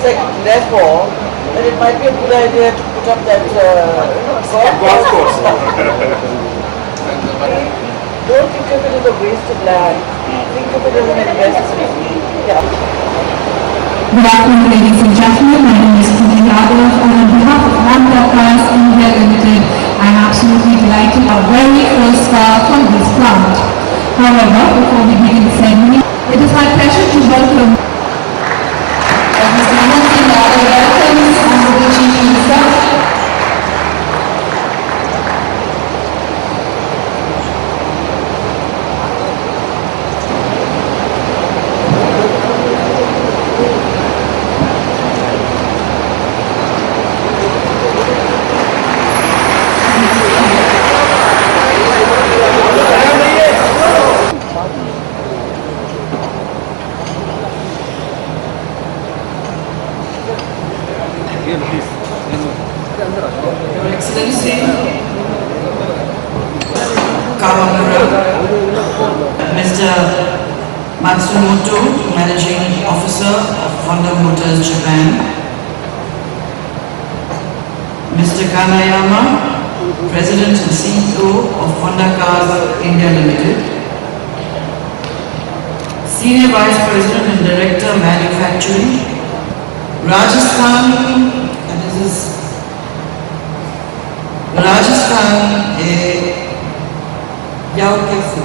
Therefore, then it might be a good idea to put up that golf course. Don't think of it as a waste of land. Think of it as an investment. Yeah. Good afternoon, ladies and gentlemen. My name is Pooja Yadav, and on behalf of Honda Cars India Limited, I am absolutely delighted our very first car from this plant. However, before we begin the ceremony, it is my pleasure to welcome Mr. Mukti Yadav, welcomes Honorable Chief Minister. Your Excellency, Kawamura, Mr. Matsumoto, Managing Officer of Honda Motors Japan, Mr. Kanayama, President and CEO of Honda Cars India Limited, Senior Vice President and Director Manufacturing, Rajasthan, and this is Rajasthan Yaukefu.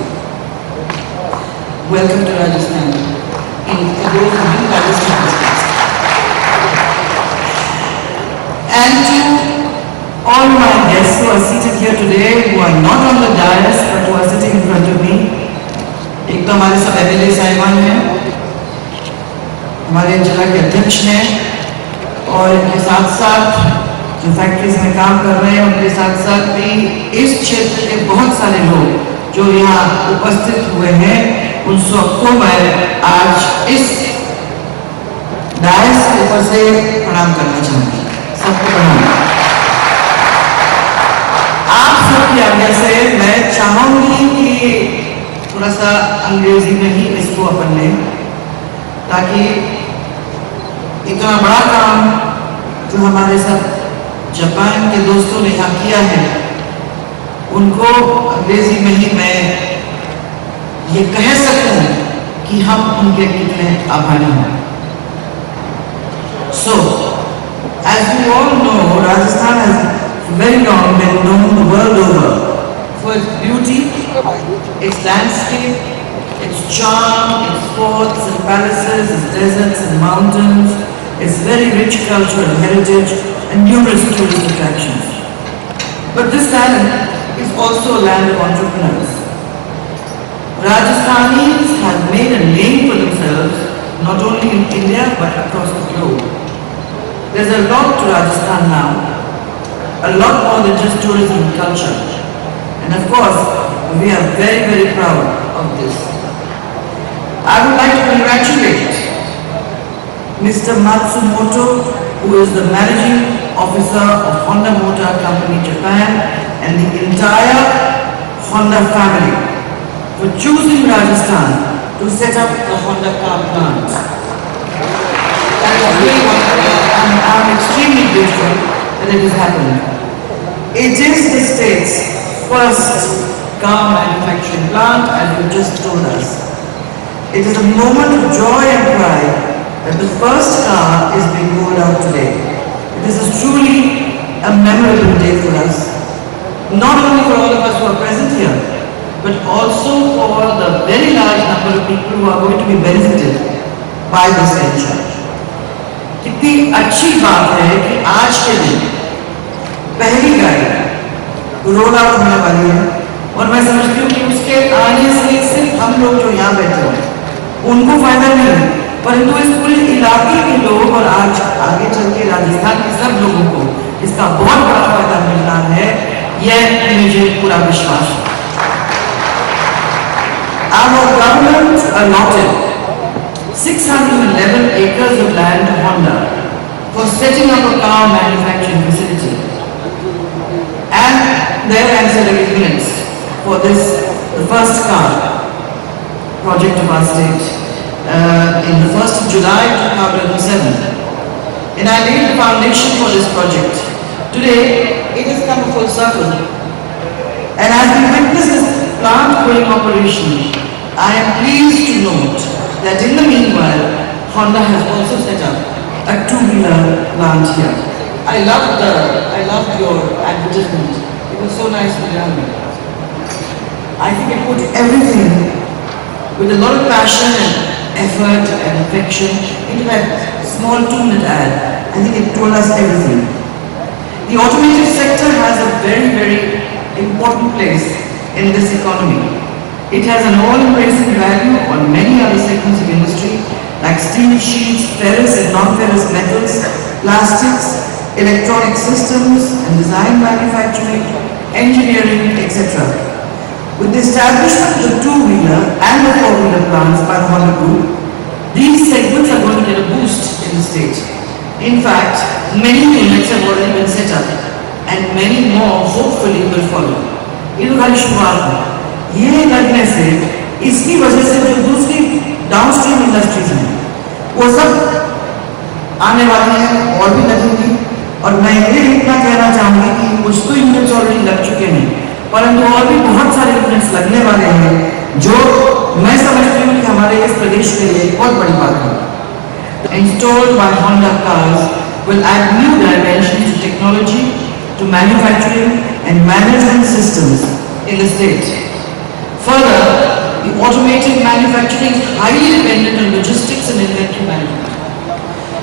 Welcome to Rajasthan. In for those who do Rajasthan. And to all my guests who are seated here today, who are not on the dais but who are sitting in front of me, एक तो हमारे सब MLA साहिबान हैं, हमारे जिला के अध्यक्ष हैं, और इनके साथ साथ जो फैक्ट्रीज में काम कर रहे हैं उनके साथ साथ भी इस क्षेत्र के बहुत सारे लोग जो यहाँ उपस्थित हुए हैं, उन सबको मैं आज इस डायस के ऊपर से प्रणाम करना चाहूँगी। सबको प्रणाम। आप सबकी आज्ञा से मैं चाहूँगी कि थोड़ा सा अंग्रेजी में ही इसको अपन लें, ताकि इतना बड़ा काम जो हमारे साथ जापान के दोस्तों ने यहाँ किया है, उनको अंग्रेजी में ही मैं ये कह सकूं कि हम उनके कितने आभारी हैं। So, as we all know, Rajasthan has very long been known the world over for its beauty, its landscape, its charm, its forts and palaces, its deserts and mountains, its very rich cultural heritage and numerous tourist attractions. But this land is also a land of entrepreneurs. Rajasthanis have made a name for themselves not only in India but across the globe. There's a lot to Rajasthan now, a lot more than just tourism and culture. And of course, we are very, very proud of this. I would like to congratulate Mr. Matsumoto, who is the Managing Officer of Honda Motor Company Japan, and the entire Honda family for choosing Rajasthan to set up the Honda car plant. I'm extremely grateful that it has happened. It is the state's first car manufacturing plant, as you just told us. It is a moment of joy and pride that the first car is being rolled out today. This is truly a memorable day for us, not only for all of us who are present here, but also for the very large number of people who are going to be benefited by this venture. कितनी अच्छी बात है कि आज के दिन पहली गाड़ी रोल आउट होने वाली है, और मैं समझती हूँ कि उसके आने से सिर्फ हम लोग जो यहाँ बैठे हैं उनको फायदा नहीं है, परंतु इस पूरे इलाके के लोग और आज आगे चल के राजस्थान के सब लोगों को इसका बहुत बड़ा फायदा मिलना है, यह मुझे पूरा विश्वास है। Our government allotted 611 acres of land to Honda for setting up a car manufacturing facility and their ancillary units for this, the first car project of our state in the 1st of July 2007. and I laid the foundation for this project. Today, it has come full circle. And as we witness this plant going operational, I am pleased to note that in the meanwhile, Honda has also set up a two-wheeler plant here. I loved your advertisement. It was so nicely done. I think it put everything with a lot of passion and effort and affection into that small 2-minute ad. I think it told us everything. The automotive sector has a very, very important place in this economy. It has an all-embracing value on many other segments of industry like steel sheets, ferrous and non-ferrous metals, plastics, electronic systems and design manufacturing, engineering, etc. With the establishment of the two-wheeler and the four-wheeler plants by the Honda Group, these segments are going to get a boost in the state. In fact, many units have already been set up and many more hopefully will follow. ये तो खाली शुरुआत है। ये लगने से इसकी वजह से जो दूसरी डाउनस्ट्रीम इंडस्ट्रीज हैं, वो सब आने वाली हैं और भी लगेंगी। और मैं ये इतना कहना चाहूँगी कि कुछ तो यूनिट्स ऑलरेडी लग चुके हैं, परंतु और भी बहुत सारे यूनिट्स लगने वाले हैं, जो मैं समझती हूँ कि हमारे इस प्रदेश के लिए बहुत बड़ी बात है। Installed by Honda cars will add new dimensions to technology, to manufacturing and management systems in the state. Further, the automotive manufacturing is highly dependent on logistics and inventory management.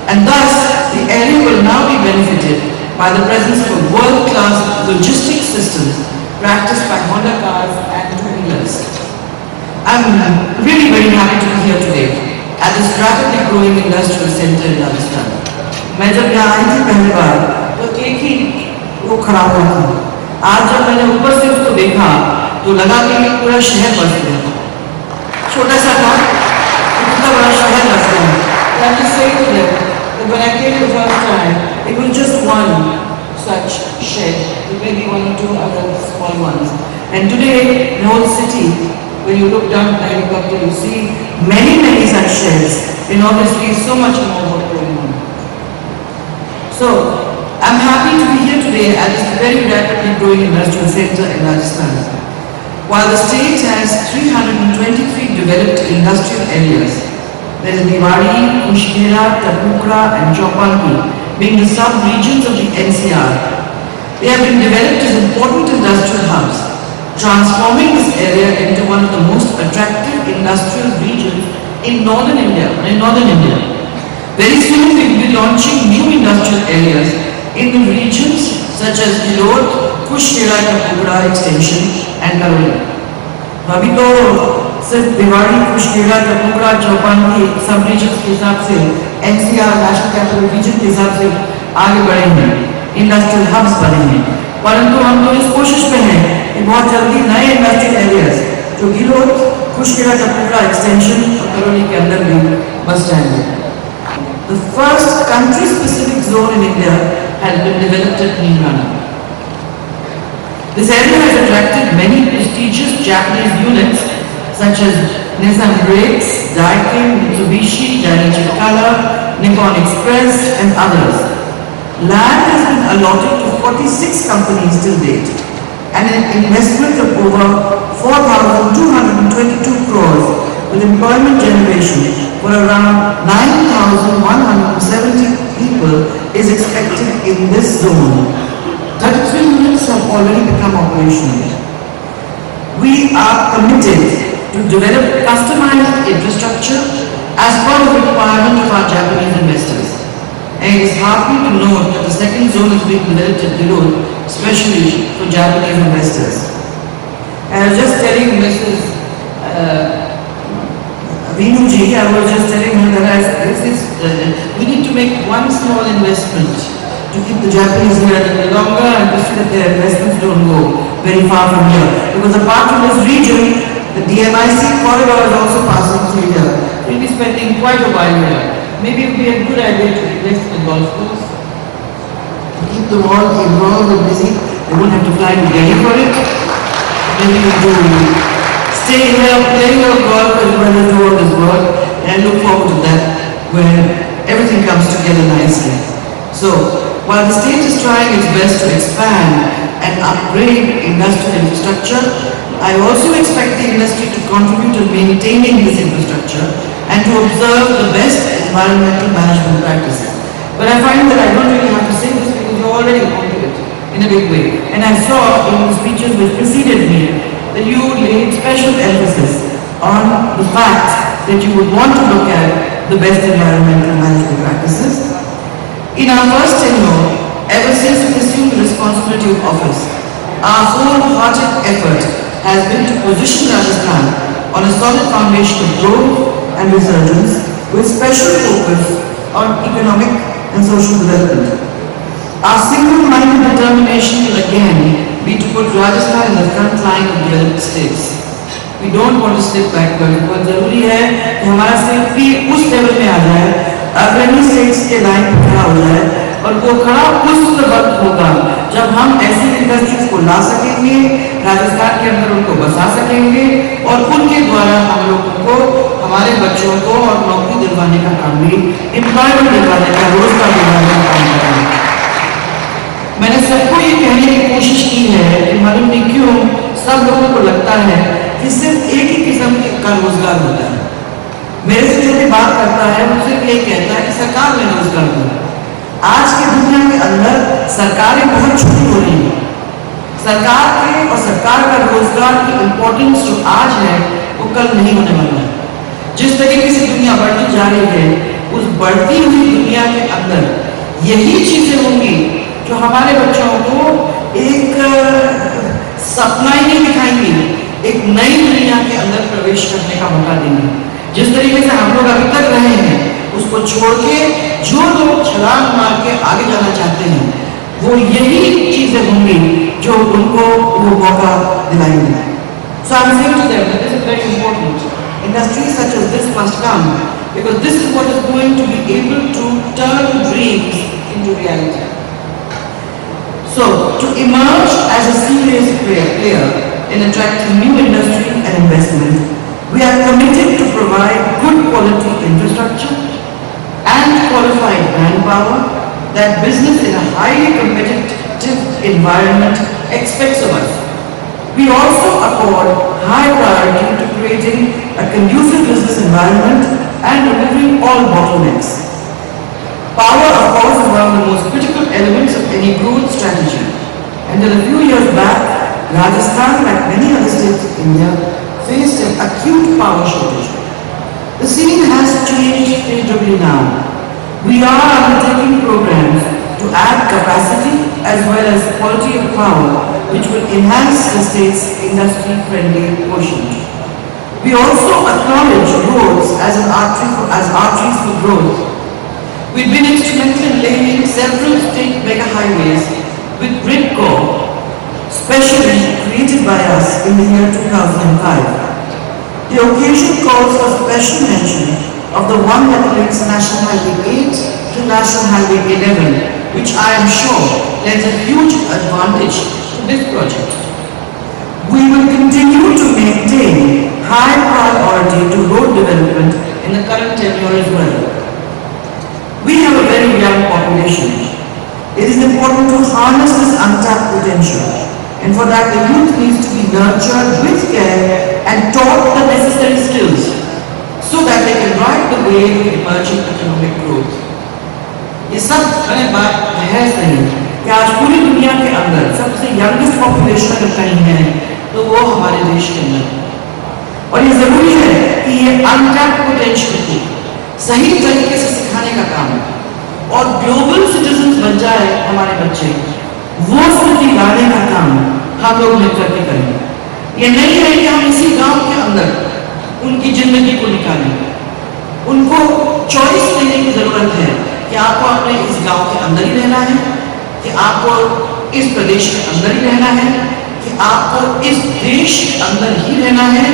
And thus, the area will now be benefited by the presence of a world-class logistics system practiced by Honda cars and two-wheelers. I'm really very happy to be here today at this rapidly growing industrial center in Rajasthan. मैं जब यहाँ आई थी पहली बार तो एक ही वो खड़ा हुआ था। आज जब मैंने ऊपर से उसको देखा तो लगा कि पूरा शहर बस गया। छोटा सा था, इतना बड़ा शहर बस गया। I just say to them that when I came the first time, it was just one such shed, with maybe one or two other small ones. And today, the whole city, when you look down the helicopter, you see many, many such sheds, and obviously so much more work going on. So, I'm happy to be here today at this very rapidly growing industrial center in Rajasthan. While the state has 323 developed industrial areas, there is Bhiwadi, Kushkera, Tapukra and Chaupanki being the sub-regions of the NCR. They have been developed as important industrial hubs, transforming this area into one of the most attractive industrial regions in northern India. Very soon we will be launching new industrial areas in the regions such as Erode, Kushkera, Tapukra extension and Karoli. अभी तो सिर्फ भिवाड़ी, कुशकेरा, टपुकरा, चौपानी सब reason के हिसाब से NCR national capital region के हिसाब से आगे बढ़ेंगे, इंडस्ट्रियल हब्स बनेंगे। परंतु हम तो इस कोशिश में हैं कि बहुत जल्दी नए इंडस्ट्रियल एरियाज जो गिरोध, कुशकेरा, टपुकरा एक्सटेंशन और करौली के अंदर भी बस जाएंगे। The first country-specific zone in India has been developed at Neemrana. This area has attracted many prestigious Japanese units such as Nissan Brakes, Daikin, Mitsubishi, Daiichi Color, Nippon Express and others. Land has been allotted to 46 companies till date and an investment of over 4,222 crores with employment generation for around 9,170 people is expected in this zone. 33 units have already become operational. We are committed to develop customized infrastructure as per the requirement of our Japanese investors. And it is heartening to note that the second zone is being developed at Erode, especially for Japanese investors. And I was just telling Mrs. Venuji, I was just telling her that we need to make one small investment to keep the Japanese here a little longer and to see that their investments don't go very far from here. Because apart from this region, the DMIC corridor is also passing through here. We'll be spending quite a while here. Maybe it would be a good idea to invest in the golf course. To keep them all involved and busy. They won't have to fly to Delhi for it. Maybe we do stay here playing our golf as well as do all this work. And I look forward to that where everything comes together nicely. So, while the state is trying its best to expand and upgrade industrial infrastructure, I also expect the industry to contribute to maintaining this infrastructure and to observe the best environmental management practices. But I find that I don't really have to say this because you're already onto it in a big way. And I saw in the speeches which preceded me that you laid special emphasis on the fact that you would want to look at the best environmental management practices. In our first tenure, ever since we assumed the responsibility of office, our wholehearted effort has been to position Rajasthan on a solid foundation of growth and resurgence with special focus on economic and social development. Our single-minded determination will again be to put Rajasthan in the front line of developed states. We don't want to slip backward. बहुत जरूरी है कि हमारा state भी उस level में आ जाए, अग्रणी स्टेट्स के लाइन पर खड़ा हो जाए, और वो खड़ा उस वक्त होगा जब हम ऐसी इंडस्ट्रीज को ला सकेंगे, राजस्थान के अंदर उनको बसा सकेंगे और उनके द्वारा हम लोगों को, हमारे बच्चों को और नौकरी दिलवाने का काम भी, एम्प्लॉयमेंट दिलवाने का, रोजगार दिलवाने का काम करेंगे। मैंने सबको ये कहने की कोशिश की है कि मालूम नहीं क्यों सब लोगों को लगता है कि सिर्फ एक ही किस्म का रोजगार होता है। मेरे से जो भी बात करता है वो सिर्फ यही कहता है कि सरकार ने रोजगार दिया। आज की दुनिया के अंदर सरकारें बहुत छोटी हो रही हैं। सरकार के और सरकार का रोजगार की इम्पोर्टेंस जो आज है वो कल नहीं होने वाला है। जिस तरीके से दुनिया बढ़ती जा रही है, उस बढ़ती हुई दुनिया के अंदर यही चीजें होंगी जो हमारे बच्चों को एक सपना ही नहीं दिखाएंगी, एक नई दुनिया के अंदर प्रवेश करने का मौका देंगे। जिस तरीके से हम लोग अभी तक रहे हैं, उसको छोड़ के जो लोग छलांग मार के आगे जाना चाहते हैं, वो यही चीजें होंगी जो उनको वो मौका दिलाएंगे। So I'm saying to them that this is very important. Industries such as this must come because this is what is going to be able to turn dreams into reality. So, to emerge as a serious player in attracting new industry and investment, we are committed to provide good quality infrastructure and qualified manpower that business in a highly competitive environment expects of us. We also accord high priority to creating a conducive business environment and removing all bottlenecks. Power, of course, is one of the most critical elements of any growth strategy. Until a few years back, Rajasthan, like many other states in India, faced an acute power shortage. The scene has changed favorably now. We are undertaking programs to add capacity as well as quality of power, which will enhance the state's industry-friendly quotient. We also acknowledge roads as arteries for growth. We've been instrumental in laying several state mega highways with GridCo, specially created by us in the year 2005. The occasion calls for special mention of the one that links National Highway 8 to National Highway 11, which I am sure lends a huge advantage to this project. We will continue to maintain high priority to road development in the current tenure as well. We have a very young population. It is important to harness this untapped potential, and for that the youth needs to be nurtured with care and taught the necessary skills so that they can ride the wave of emerging economic growth. ये सब मैंने बात है सही कि आज पूरी दुनिया के अंदर सबसे यंगेस्ट पॉपुलेशन अगर कहीं है तो वो हमारे देश के अंदर, और ये जरूरी है कि ये अनटैप्ड पोटेंशियल को सही तरीके से सिखाने का काम है और ग्लोबल सिटीजन्स बन जाए हमारे बच्चे, वो स्थिति लाने का काम हम लोग मिलकर के करेंगे। ये नहीं है कि हम इसी गांव के अंदर उनकी जिंदगी को निकालें, उनको चॉइस देने की जरूरत है कि आपको अपने इस गांव के अंदर ही रहना है, कि आपको इस प्रदेश के अंदर ही रहना है, कि आपको इस देश के अंदर ही रहना है,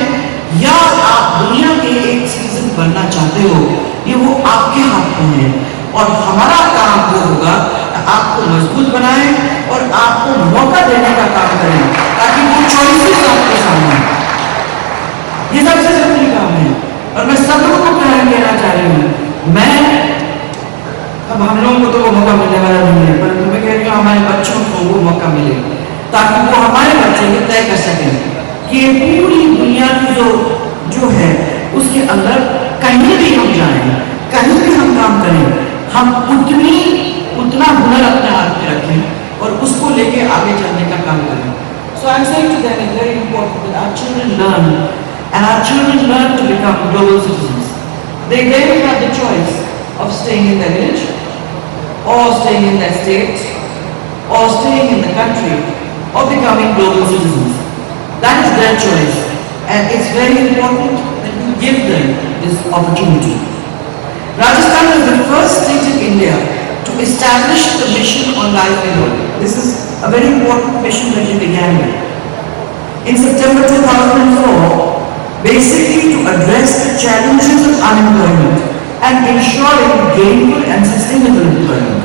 या आप दुनिया के एक सिटीजन बनना चाहते हो, ये वो आपके हाथ में है। और हमारा काम वो होगा आपको मजबूत बनाए और आपको मौका देने का काम करें ताकि वो चॉइसेस आपके सामने, ये सबसे जरूरी काम है। और मैं सब लोगों को कहना चाह रही हूँ, मैं अब हम लोगों को तो वो मौका मिलने वाला कहीं भी हम जाएं, कहीं भी हम काम करें, हम उतना हुनर अपने हाथ में रखें और उसको लेके आगे चलने का काम करें. So I'm saying to them, it's very important that our children learn, and our children learn to become global citizens. They then have the choice of staying in their village, or staying in their state, or staying in the country, or becoming global citizens. That is their choice, and it's very important that we give them this opportunity. Rajasthan is the first state in India to establish the mission on livelihood. This is a very important mission that we began with. In September 2004, basically to address the challenges of unemployment and ensuring gainful and sustainable employment.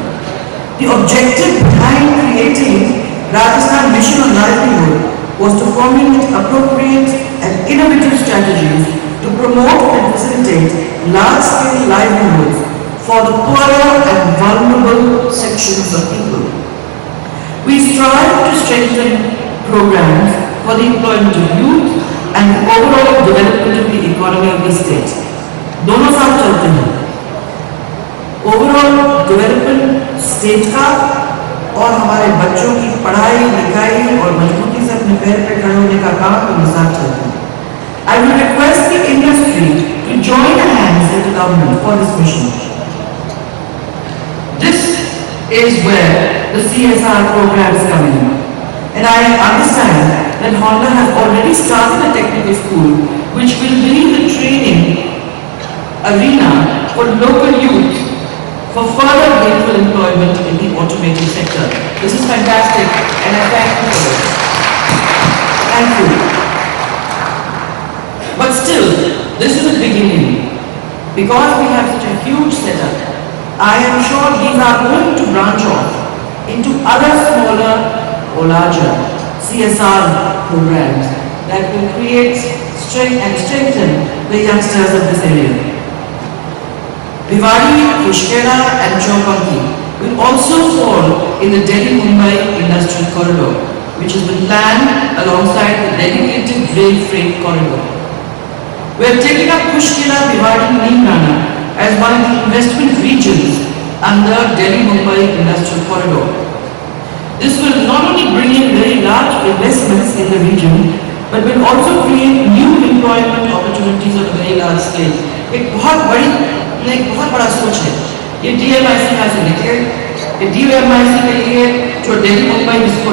The objective behind creating Rajasthan Mission on Livelihood was to formulate appropriate and innovative strategies to promote and facilitate large-scale livelihoods for the poorer and vulnerable sections of people. We strive to strengthen programs for the employment of youth and the overall development of the economy of the state. दोनों साथ चलते हैं. Overall development state का और हमारे बच्चों की पढ़ाई लिखाई और मजबूती से अपने पैर पे खड़े होने का काम दोनों साथ चलते हैं. I will request the industry to join hands with the government for this mission. This is where the CSR programs come in. And I understand that Honda has already started a technical school which will be the training arena for local youth for further gainful employment in the automotive sector. This is fantastic and I thank you for it. Thank you. But still, this is a beginning. Because we have such a huge setup, I am sure these are going to branch off into other smaller or larger CSR programs that will create strength and strengthen the youngsters of this area. Bhiwadi, Pushkera and Chowpatty will also fall in the Delhi-Mumbai Industrial Corridor, which has been planned alongside the dedicated rail freight corridor. We are taking up Pushkera, Bhiwadi, Neemrana as one of the investment regions under Delhi-Mumbai Industrial Corridor. This will not only bring in very large investments in the region, but will also create new employment opportunities on a very large scale. एक बहुत बड़ा सोच है. ये DMIC का से लेकर ये DMIC के लिए जो दिल्ली मुंबई जिसको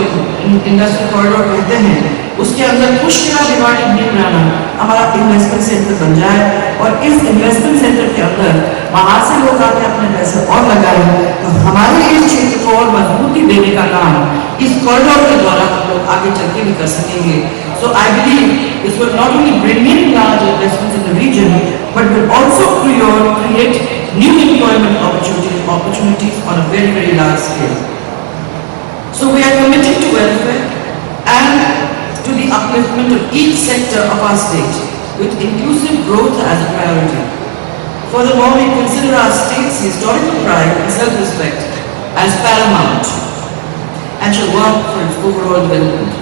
इंडस्ट्रियल कॉरिडोर कहते हैं, उसके अंदर पुष्करा भिवाड़ी नीमराना हमारा इन्वेस्टमेंट सेंटर बन जाए और इस इन्वेस्टमेंट सेंटर के अंदर वहाँ से लोग आके अपने पैसे और लगाएं तो हमारे इस क्षेत्र को और मजबूती देने का काम इस कॉरिडोर के द्वारा हम लोग आगे चल के भी कर सकेंगे. So I believe this will not only bring in large investments in the region, but will also create new employment opportunities on a very, very large scale. So we are committed to welfare and to the upliftment of each sector of our state, with inclusive growth as a priority. Furthermore, we consider our state's historical pride and self-respect as paramount and shall work for its overall development.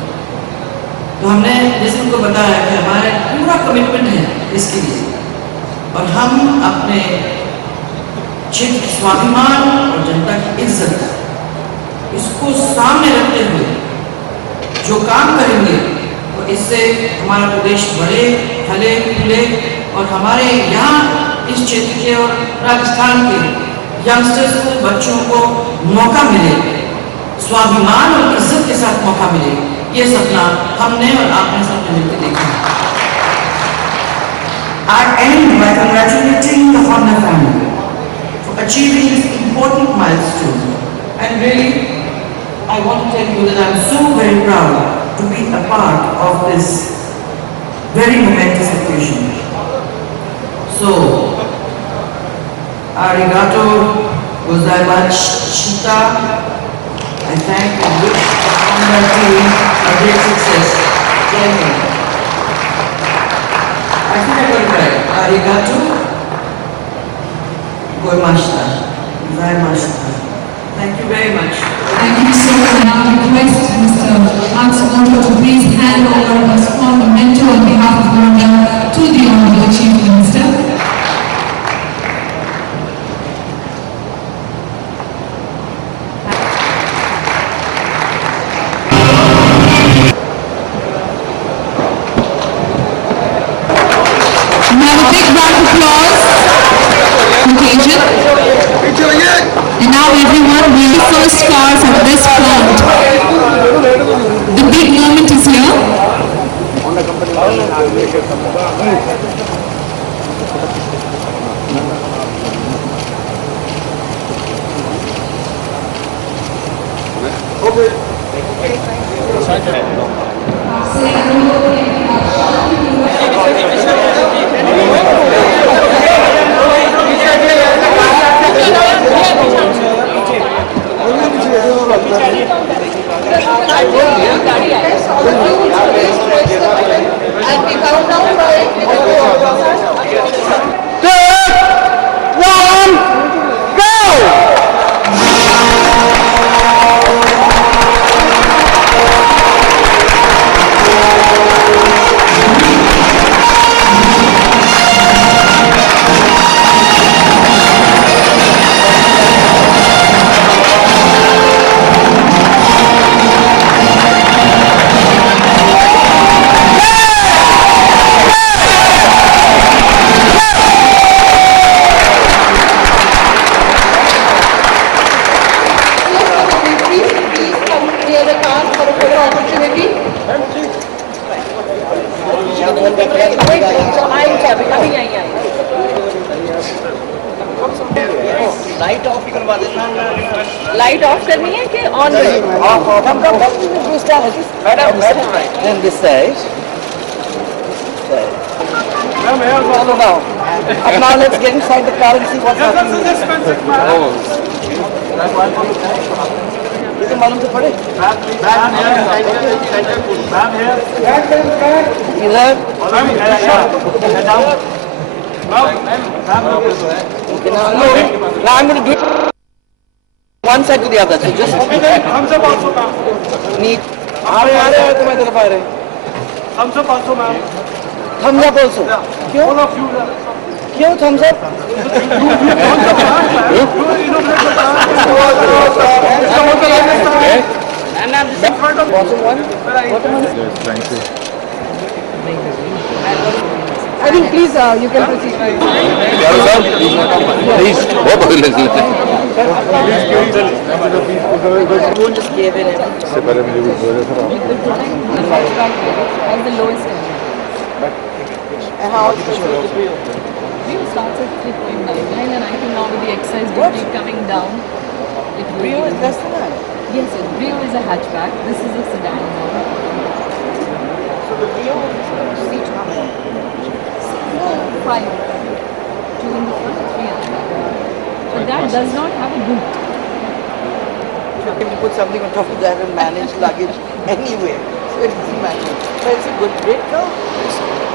तो हमने जैसे उनको बताया कि हमारे पूरा commitment है इसके लिए और हम अपने क्षेत्र के स्वाभिमान और जनता की इज्जत इसको सामने रखते हुए जो काम करेंगे तो इससे हमारा प्रदेश बढ़े फले फूले और हमारे यहाँ इस क्षेत्र के और राजस्थान के यंगस्टर्स को बच्चों को मौका मिले, स्वाभिमान और इज्जत के साथ मौका मिले. ये सपना हमने और आपने सबने मिलकर देखा. I end by congratulating the Honda family for achieving this important milestone. And really, I want to tell you that I'm so very proud to be a part of this very momentous occasion. So, arigato gozaimashita. I thank and wish the Honda team a great success. Thank you. I think I got it right. Arigato gozaimashita. Gozaimashita. Thank you very much. Thank you so much. Now I request Mr. Matsumoto to please hand over a small memento on behalf of Honda to the Honorable Chief Minister. very first cars at this plant. The big moment is here. Light off करवा देना light off करनी है कि on madam then this side चलो now now let's get inside the car and see what's happening इसे मालूम तो पड़े इधर Okay, now I'm going to do it one side to the other. So just thumbs up also, ma'am. need. आ रहे हैं तुम्हें तरफ आ रहे हैं. Thumbs up also, ma'am. Thumbs up also. क्यों? All of you. क्यों thumbs up? Bottom one. I think please you can proceed. Please, Just gave it in. इससे पहले मुझे कुछ बोले सर आप As the lowest end. And how it's supposed to be? Rio starts at 3.99 and I think now with the excise duty coming down, it will Rio be- is less than that. Yes, yes. Rio is a hatchback. This is a sedan now. So the Rio seat how many? 5. 2 in the front, 3 in the back. But that does not have a boot. You can put something on top of that and manage luggage anyway. So it doesn't matter. But it's a good great car.